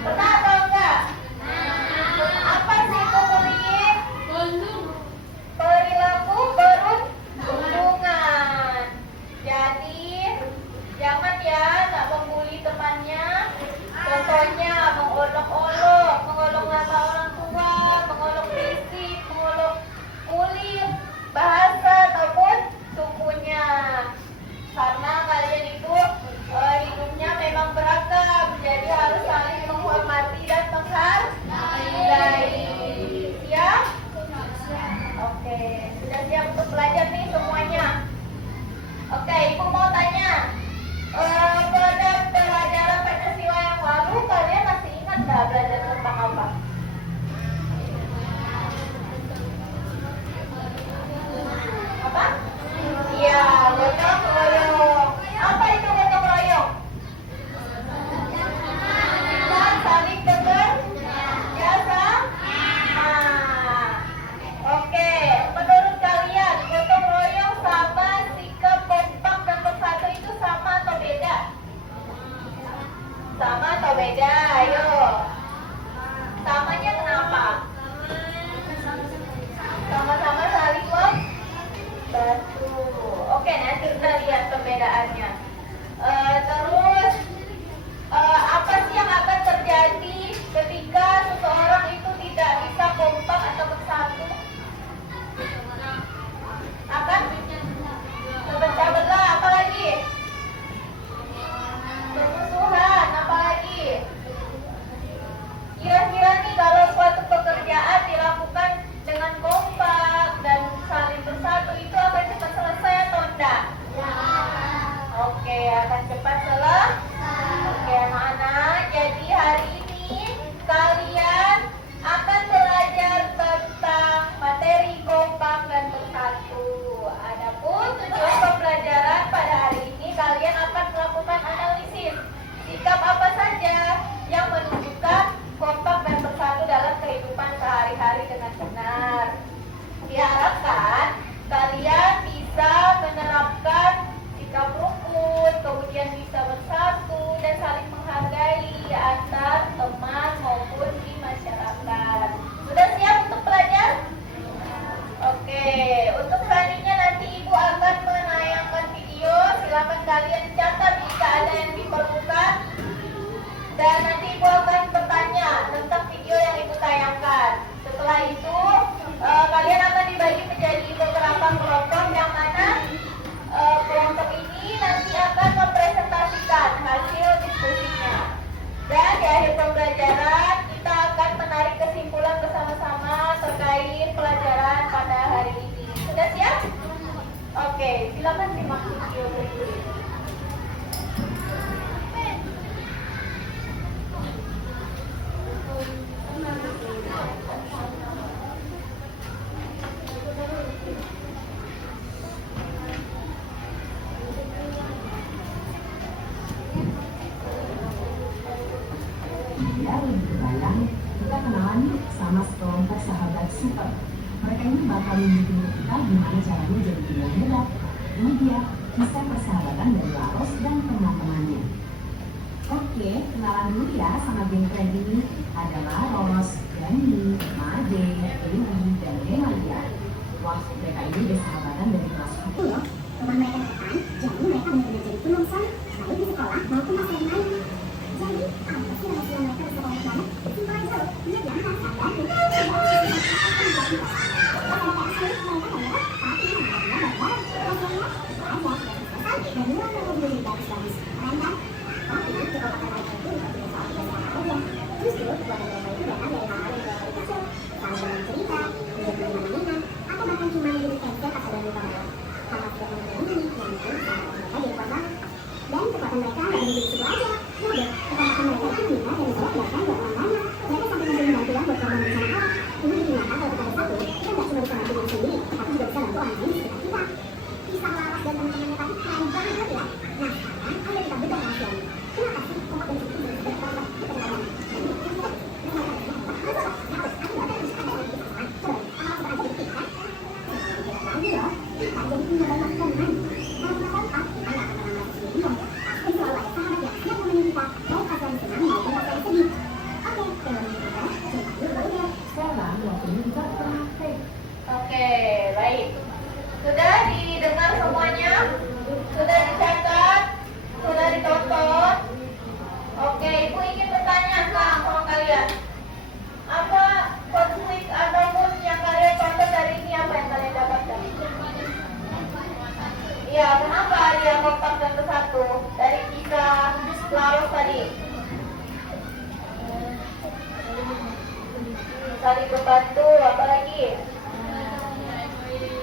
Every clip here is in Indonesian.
Pernah atau enggak? Apa sih itu bullying? Perilaku perundungan. Jadi jangan ya nggak membuli temannya. Contohnya mengolok-olok, mengolok nama orang tua, mengolok fisik, mengolok kulit, bahasa ataupun sukunya. Karena kalian itu hidupnya memang beragam, jadi harus saling menghormati dan menghargai. Siap? Oke, sudah siap untuk belajar nih semuanya. Oke, Ibu mau tanya, pada pelajaran Pancasila yang lalu kalian masih ingat nggak belajar tentang apa? Apa? Iya, gotong royong. Apa itu gotong royong? Dan saling bekerja. Oke, menurut kalian gotong royong sama sikap kompak dan bersatu itu sama atau beda? Sama atau beda? Ayo. Samanya kenapa? Sama-sama saling membantu. Oke, nanti kita lihat perbedaannya. Terus apa sih yang akan terjadi ketika seseorang itu tidak bisa kompak atau bersatu? Akan terpecah belah, apa lagi? Permusuhan, apa lagi? Kira-kira nih kalau suatu pekerjaan dilakukan dengan kompak dan saling bersatu itu akan cepat selesai atau enggak? Oke, akan cepat selesai. Oke, anak-anak, jadi hari ini kalian akan belajar tentang materi kompak dan bersatu. Adapun tujuan pembelajaran pada hari ini kalian akan melakukan analisis sikap apa saja yang menunjukkan kompak dan bersatu dalam kehidupan sehari-hari dengan benar. Diharapkan kalian bisa menerapkan sikap rukun, kemudian bisa bersatu dan saling menghargai antar teman maupun di masyarakat. Sudah siap untuk belajar? Oke, untuk selanjutnya nanti Ibu akan menayangkan video. Silakan kalian catat jika ada yang diperlukan. Dan nanti Ibu akan bertanya tentang video yang Ibu tayangkan. Setelah itu kalian akan dibagi menjadi beberapa kelompok yang mana kelompok ini nanti akan mempresentasikan hasil diskusinya. Dan di akhir pembelajaran kita akan menarik kesimpulan bersama-sama terkait pelajaran pada hari ini. Sudah siap? Oke, silakan simak video berikut ini. Dia lebih terbayang, kita kenalan yuk sama sekelompok sahabat super. Mereka ini bakal menunjukin kita gimana caranya jadi teman hebat. Ini dia kisah persahabatan dari Laros dan teman-temannya. Oke, kenalan dulu ya sama geng keren ini. Ada Laros, Dani, Made, Dewi, dan Gemalia. Wah, mereka ini bersahabatan dari kelas 1 loh. Rumah mereka depan, jadi mereka benar-benar jadi teman son, baik di sekolah maupun pas lagi main. Jadi, apa sih rahasia mereka bisa banyak banget? Simpel aja loh, dia jangan sabar. Dan kekuatan mereka nggak ada di situ aja. Udah, kekuatan mereka itu bisa dari bawah bahkan buat orang banyak. Mereka sampai ngambilin bantuan buat korban bencana alam. Ini bikin nyata kalau kita bersatu, kita nggak cuma bisa bantu diri sendiri, tapi juga bisa bantu orang lain di sekitar kita. Kisah Laras dan teman-temannya tadi keren banget ya. Nah, sekarang ayo kita bedah rahasianya. Kenapa sih kompak dan bersatu bisa bersahabat? Kita kenalan. kalian kompak dan bersatu dari kisah Laros tadi? Saling membantu, apalagi?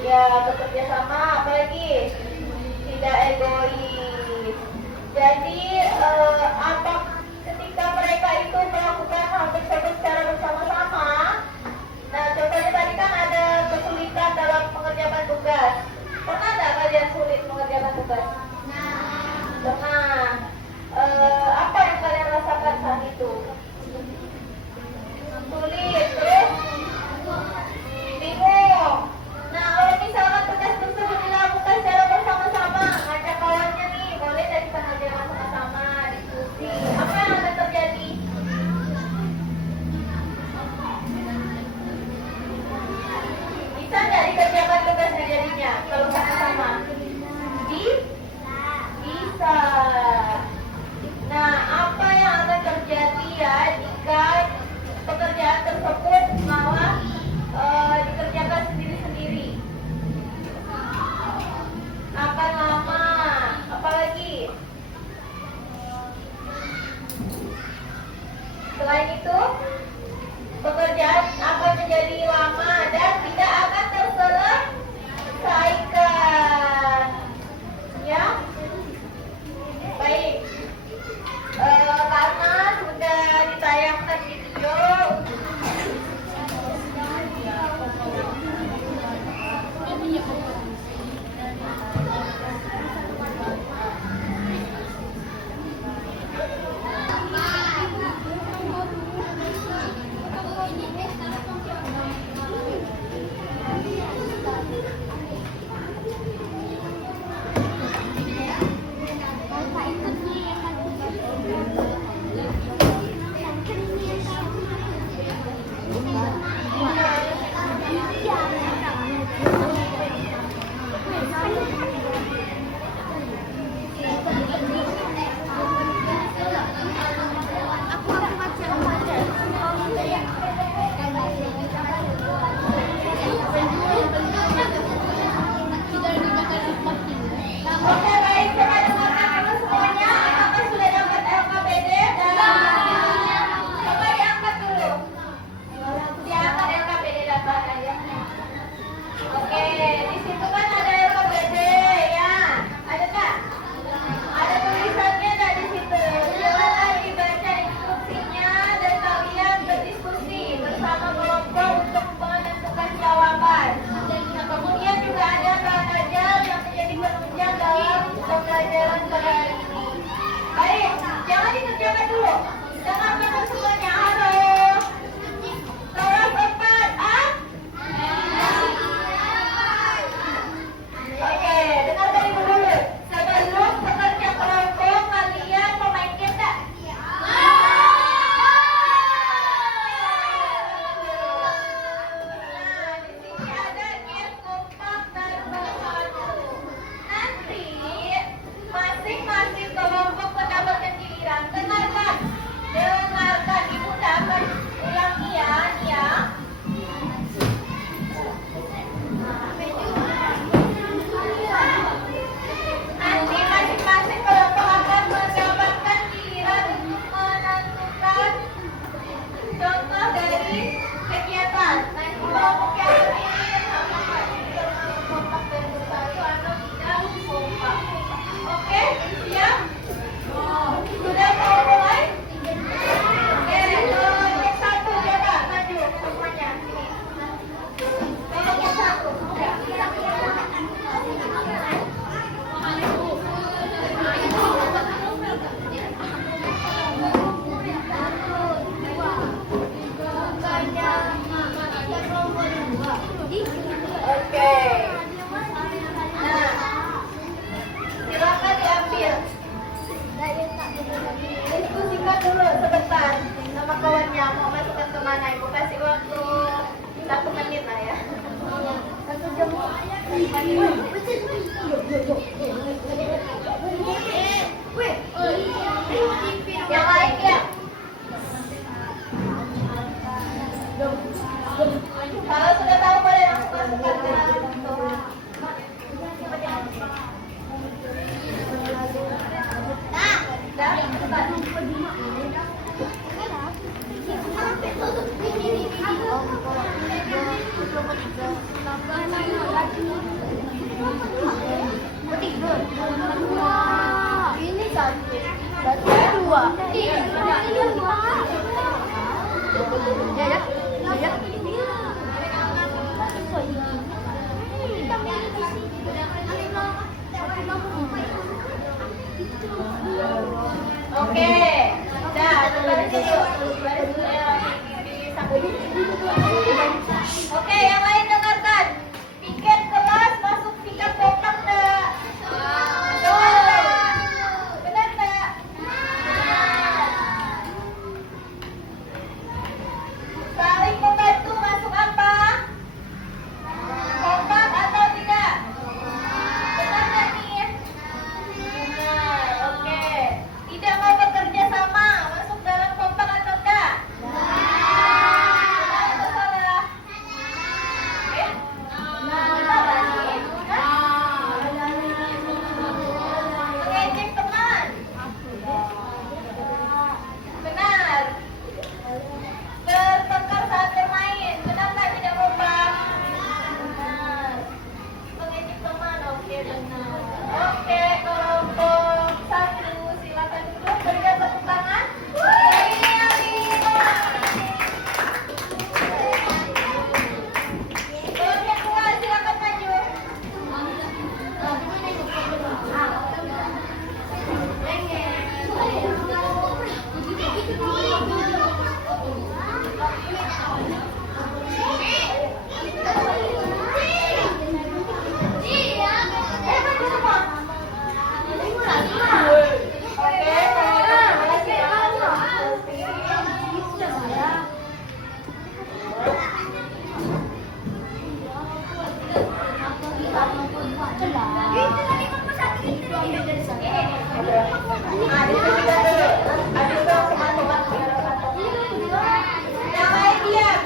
Ya, bekerja sama, apalagi? Tidak egois. Jadi, apa ketika mereka itu melakukan hal tersebut secara bersama-sama? Nah, contohnya tadi kan ada kesulitan dalam mengerjakan tugas. Pernah nggak kalian sulit mengerjakan tugas? Pernah. Apa yang kalian rasakan saat itu? Sulit, terus bingung. Nah, kalau misalkan tugas tersebut dilakukan secara bersama-sama, ngajak kawannya nih, boleh dari kita ngerjakan sama-sama, diskusi. Apa yang akan terjadi? Bisa nggak dikerjakan tugasnya jadinya kalau sama-sama? Bisa. Nah, apa yang akan terjadi ya jika pekerjaan tersebut malah dikerjakan sendiri-sendiri? Akan lama. Apalagi? Selain itu, pekerjaan akan menjadi lama dan tidak akan terselesaikan. Ya, baik. Karena sudah ditayangkan video. Oke, baik, coba dengarkan dulu semuanya. Apakah sudah dapat LKPD dan coba diangkat dulu. Diangkat LKPD datanya. Oke, di situ kan ada LKPD ya. Ada nggak? Ada tulisannya nggak di situ? Silakan dibaca instruksinya dan kalian berdiskusi bersama kelompok untuk menentukan jawaban. Kemudian juga ada Kak Najal yang menjadi penunjang dalam pembelajaran pada hari ini. Baik, jangan dikerjakan dulu. Dengarkan semuanya. Halo. Kelas 4 A. Oke, dengarkan ibu dulu. Sebelum bekerja kelompok, kalian pemain game tak? Nah, di sini ada game kompak dan bersatu. Nanti masing-masing kelompok mendapatkan giliran. Dengarkan, ibu dapat ulangi ya, ya. Nanti masing-masing kelompok akan mendapatkan giliran untuk menentukan contoh dari kegiatan. Nanti kelompok yang berdiri apakah kompak dan bersatu atau tidak kompak. Oke, siap? Sudah mau mulai? Oke, kelompok 1 coba maju semuanya. Kelompok 1, udah. Oke. Nah, silakan diambil. Diskusikan dulu sebentar sama kawannya mau masukkan kemana. Ibu kasih waktu 1 menit lah ya. 1 jam. Yang lain ya. Kalau sudah tahu boleh langsung masukkan ke Ini satu, berarti dua. Oke, dah, baris dulu. Baris dulu ya. Oke, yang lain dengarkan. Piket kelas masuk sikap kompak enggak? Benar enggak? Saling membantu masuk apa? Kompak atau tidak? Benar nggak nih? Benar, oke. Tidak mau bekerja sama, masuk dalam kompak atau enggak? Benar atau salah? Eh? Salah nih? Hah? Mengejek teman? Benar. Bertengkar saat bermain, benar nggak tidak kompak? Benar. Mengejek teman, oke benar. Oke, kelompok satu silakan duduk, berikan tepuk tangan. Ini yang lima. Kelompok yang dua silakan maju. Maju semua. Oke, yang lain diam.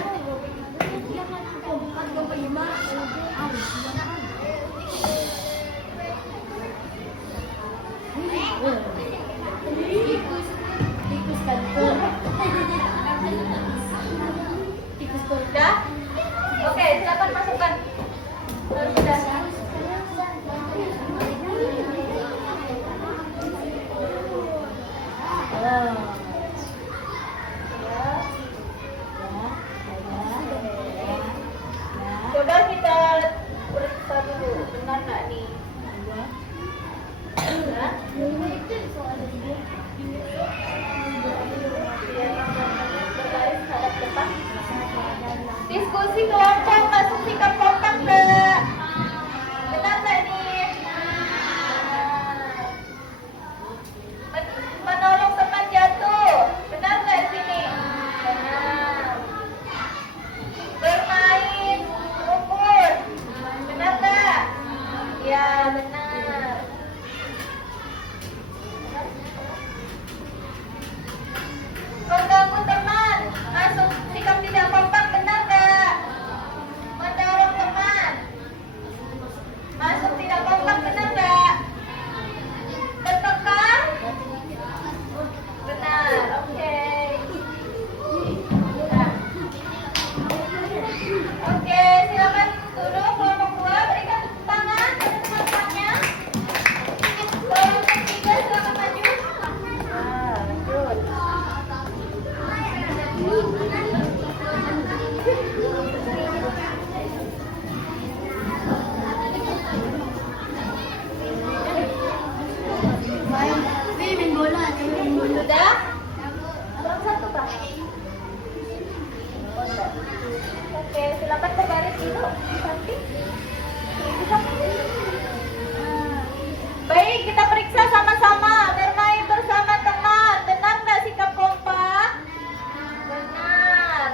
Sudah? Oke, silakan masukkan. Baru sudah. Coba kita periksa dulu, benar nggak nih? Benar? Berbaris hadap depan. Diskusi kelompok masuk sikap kompak enggak? Benar nggak nih? Menolong teman jatuh, benar nggak sini? Benar. Bermain rumput, benar nggak? Ya benar. Mengganggu teman, masuk sikap tidak kompak, benar nggak? Mendorong teman, masuk tidak kompak, benar nggak? Bertengkar? Benar, oke. Nah. Oke, silakan duduk kelompok dua, berikan tepuk tangan pada teman-temannya. Kelompok tiga silakan maju. Nah, lanjut. Sudah? Belum satu Pak? Oke, silakan berbaris dulu. Cantik. Baik, kita periksa sama-sama. Bermain bersama teman. Benar nggak sikap kompak? Benar.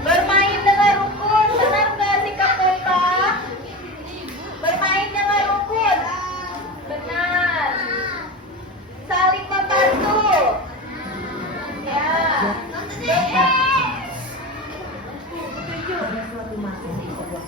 Bermain dengan rukun. Benar nggak sikap kompak? Bermain dengan rukun. Benar. Saling membantu. Ya. Ada suatu masa di sebuah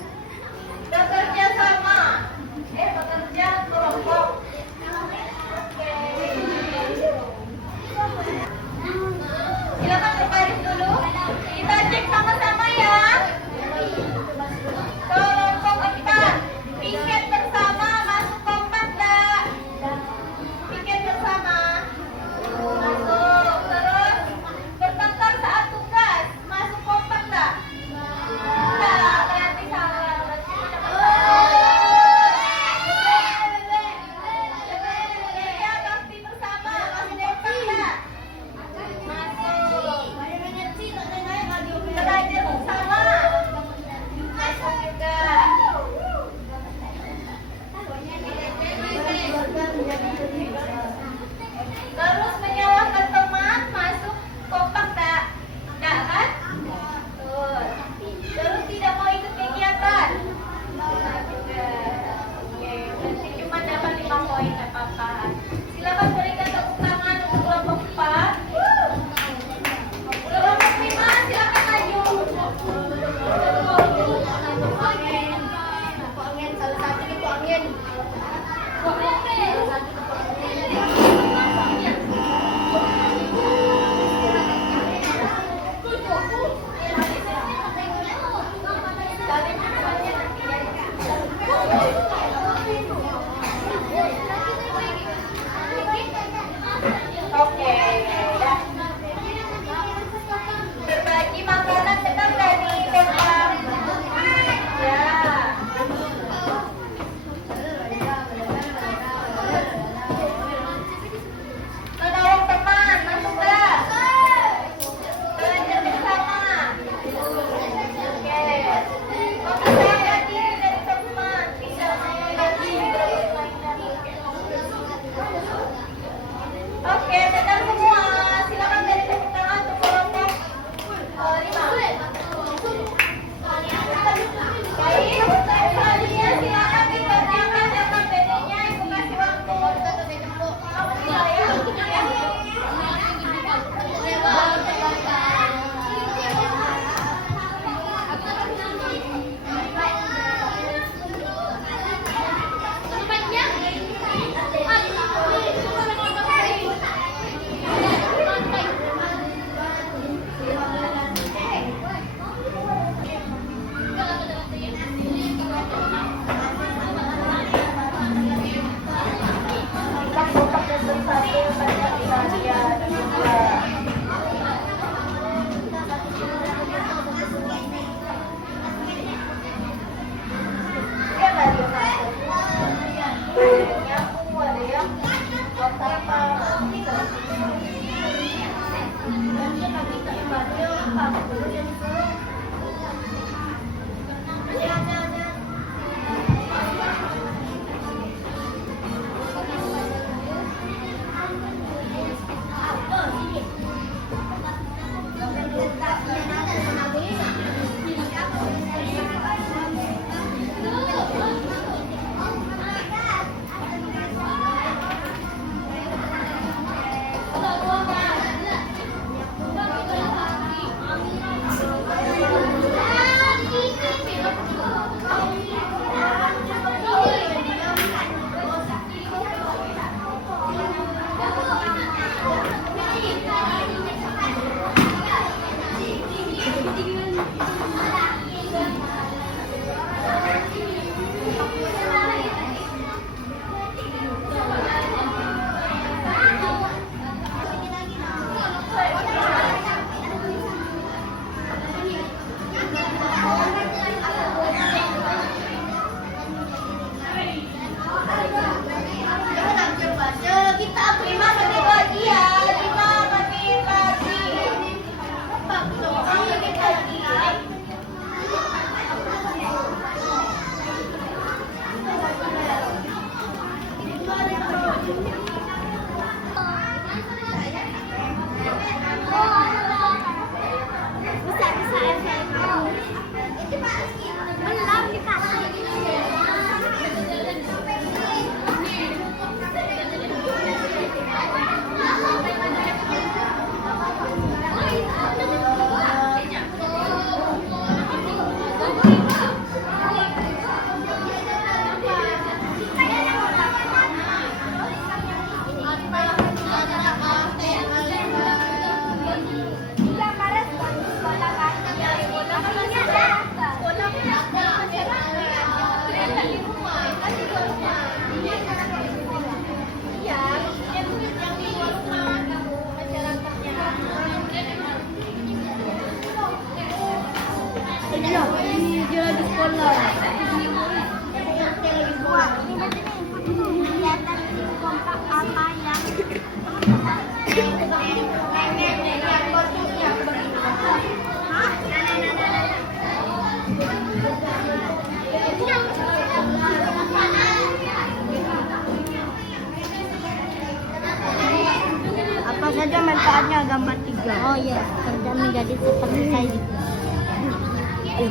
Apa saja manfaatnya gambar 3? Oh iya, kerja menjadi seperti saya gitu.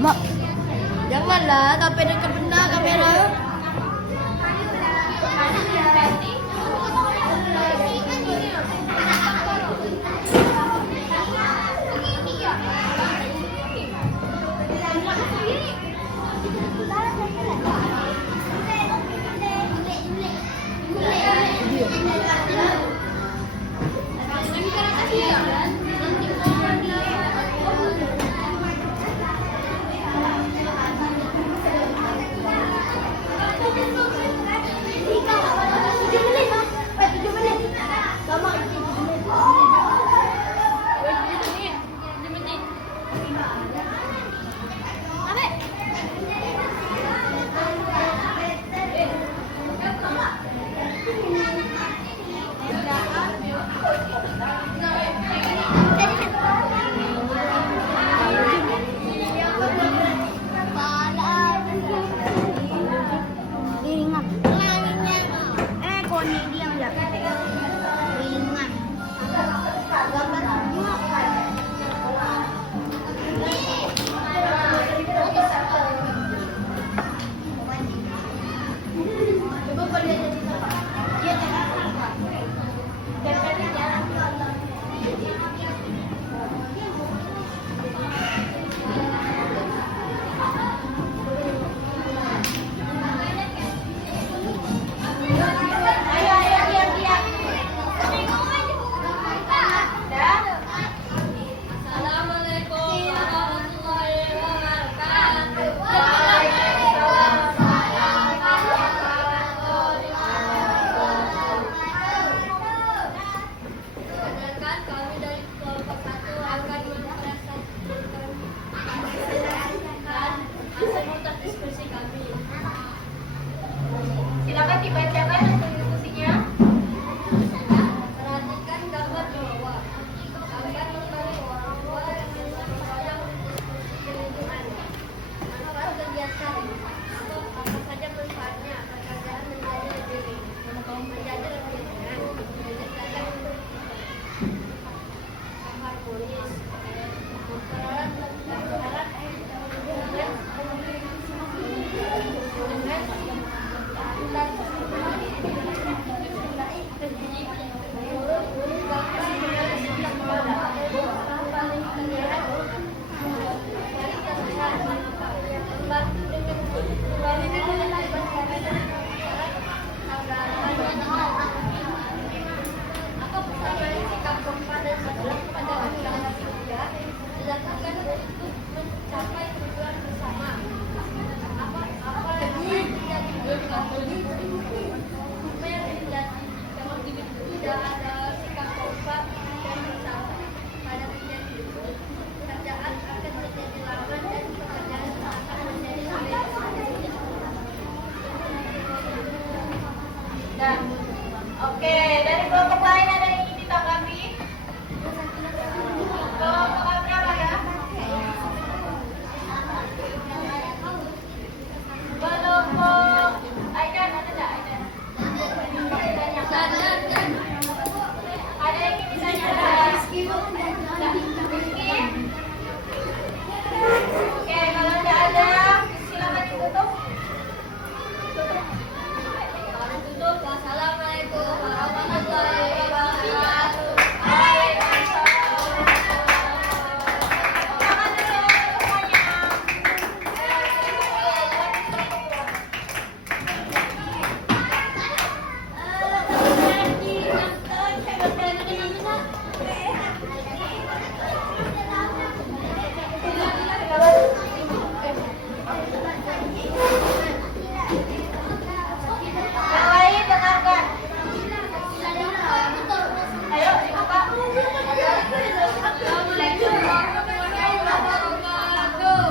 Mak. Janganlah, sampai dekat benar kamera. Silakan dibacakan hasil diskusinya. Perhatikan gambar di bawah. Gambar memberi orang tua yang sayang lingkungan. Apa kegiatan atau apa saja manfaatnya pekerjaan menjadi lebih ringan, harmonis. Dilakukan untuk mencapai tujuan bersama. Apa yang tidak tidak ada sikap kompak dan bersama pada pilihan itu, kerjaan akan menjadi lamban dan pekerjaan akan menjadi sulit. Nah, oke, dari kelompok lain ada yang ingin ditanggapi? Kelompok berapa ya? Kelompok Aidan ada nggak? Aidan. Ada yang ingin ditanyakan? Rizky? Oke, kalau tidak ada, silakan ditutup. Tutup. Wassalamualaikum warahmatullahi wabarakatuh. Yang lain dengarkan. Ayo, dibuka. Assalamualaikum warahmatullahi wabarakatuh.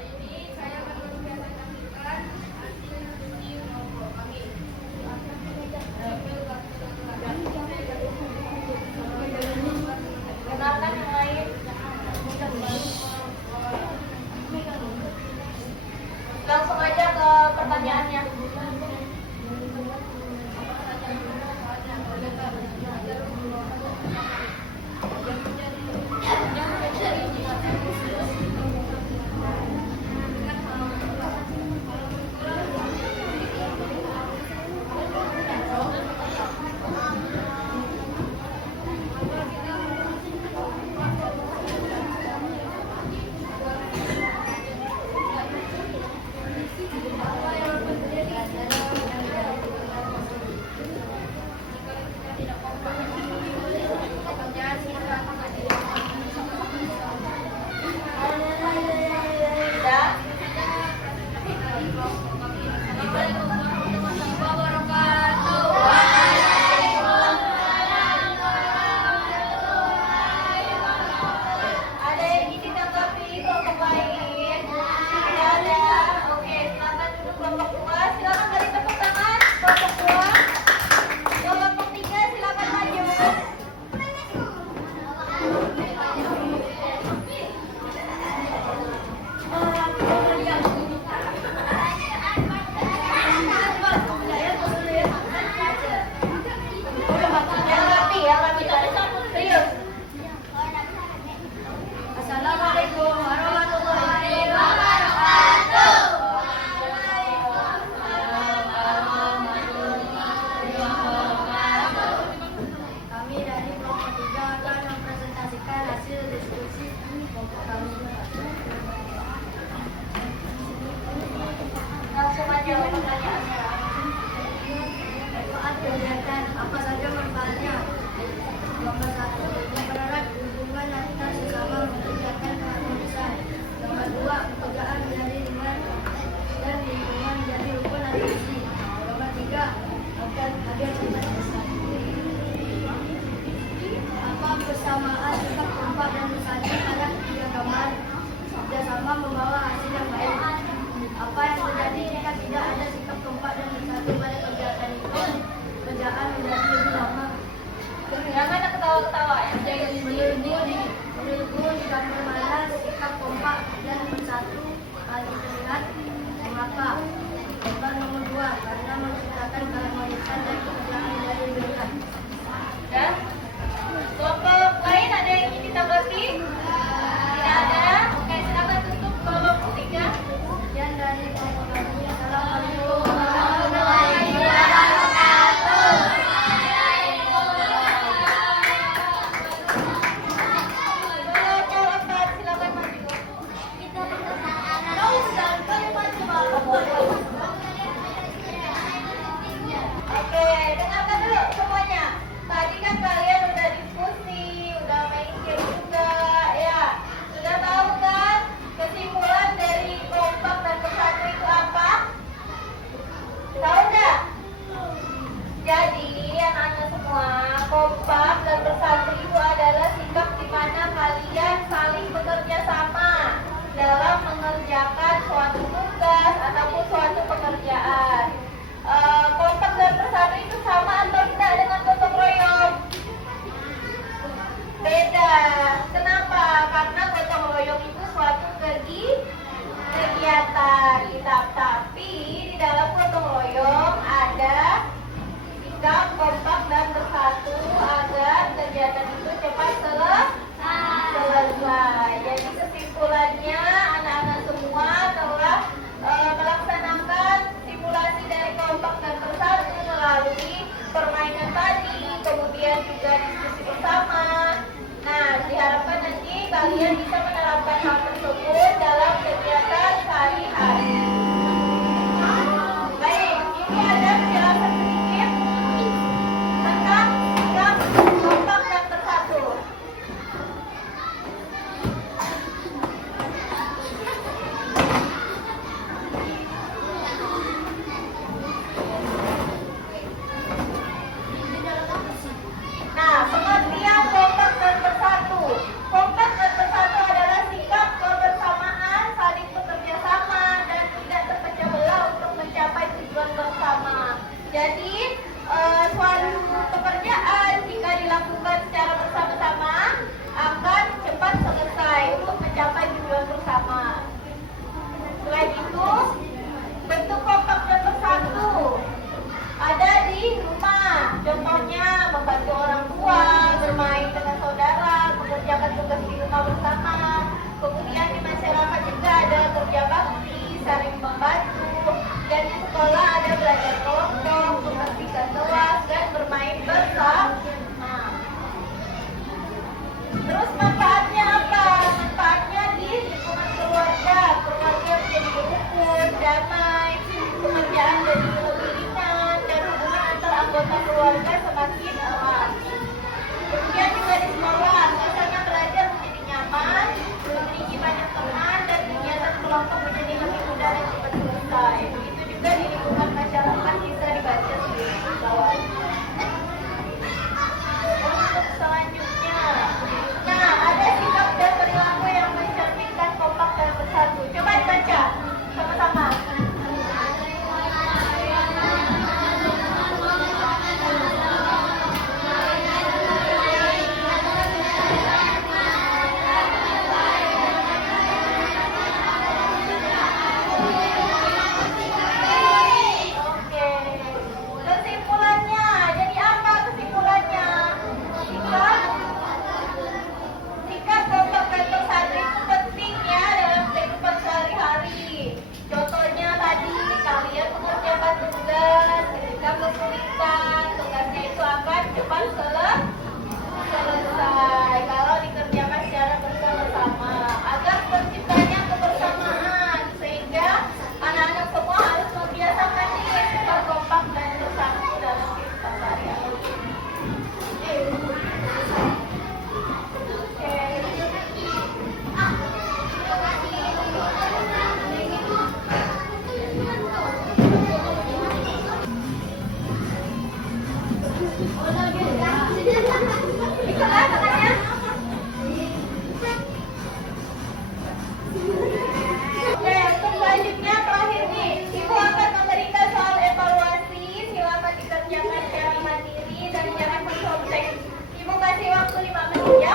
Jadi saya akan mempresentasikan hasil studi kelompok kami. Dengarkan yang lain. Langsung aja ke pertanyaannya. Sudah? Ada yang ingin ditanggapi kelompok lain? Tidak ada. Oke, silakan duduk kelompok 2. Silakan beri tepuk tangan kelompok 2. Kelompok 3 silakan maju. Yang rapi, serius. Assalamualaikum warahmatullahi wabarakatuh. Kami dari kelompok 3 akan mempresentasikan hasil diskusi kelompok kami. Langsung aja ke pertanyaannya. Saat kegiatan apa saja manfaatnya? Nomor 1, mempererat hubungan antar sesama, meningkatkan keharmonisan. Nomor 2, pencegahan menjadi ringan dan lingkungan menjadi rukun dan bersih. Nomor 3, agar hadir tempat bersama. Apa persamaan sikap kompak dan bersatu pada keberagaman? Kerjasama membawa hasil yang baik. Apa yang terjadi jika tidak ada sikap kompak dan bersatu pada kegiatan itu? Kerjaan menjadi lebih lama. Jangan ada ketawa-ketawa ya. Menurutmu di gambar mana sikap kompak dan bersatu paling terlihat? Mengapa? Gambar nomor 2, karena menciptakan keharmonisan dan pekerjaan menjadi lebih dekat. Ya. Kelompok lain ada yang ingin ditanggapi? Tidak ada. Oke, silakan tutup kelompok 3. Sekian dari kelompok kami. Assalamualaikum warahmatullahi wabarakatuh. Kelompok 4 silakan maju. Oke, dengarkan dulu semuanya. Tadi kan kalian udah diskusi, udah main game juga, ya. Sudah tahu kan kesimpulan dari kompak dan bersatu itu apa? Tahu nggak? Jadi anak-anak semua, kompak dan bersatu itu adalah sikap di mana kalian saling bekerja sama dalam mengerjakan suatu tugas ataupun suatu pekerjaan. Kompak dan bersatu itu sama atau tidak dengan gotong royong? Beda. Kenapa? Karena gotong royong itu suatu keluarga semakin erat. Kemudian juga di sekolah, suasana belajar menjadi nyaman, memiliki banyak teman, dan kegiatan kelompok menjadi lebih mudah dan cepat selesai. Begitu juga di lingkungan masyarakat bisa dibaca sendiri di bawah. Untuk selanjutnya, nah ada sikap dan perilaku yang mencerminkan kompak dan bersatu. Coba dibaca sama-sama. Oke, kesimpulannya, jadi apa kesimpulannya? Sikap kompak dan bersatu itu penting ya dalam kehidupan sehari-hari. Contohnya tadi kalian mengerjakan tugas, ketika kesulitan, tugasnya itu akan cepat selesai kalau dikerjakan secara bersama-sama. Agar terciptanya kebersamaan, sehingga anak-anak semua harus membiasakan diri sikap kompak dan bersatu dalam kehidupan sehari-hari. Bisa kan tangannya? Oke, untuk selanjutnya terakhir nih, Ibu akan memberikan soal evaluasi. Silakan dikerjakan secara mandiri dan jangan mencontek. Ibu kasih waktu 5 menit ya.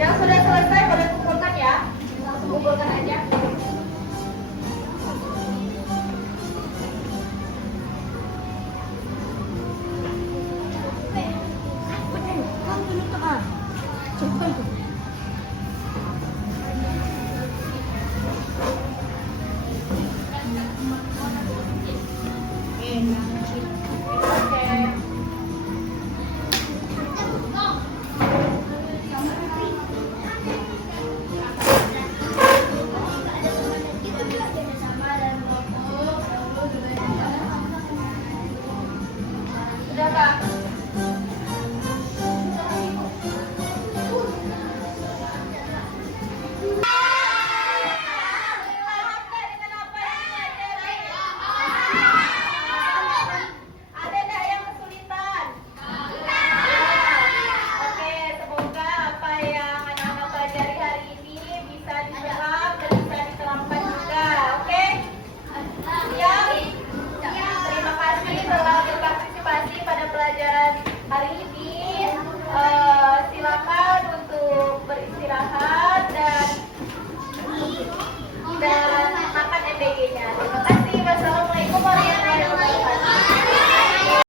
Yang sudah selesai boleh kumpulkan ya. Kumpulkan aja.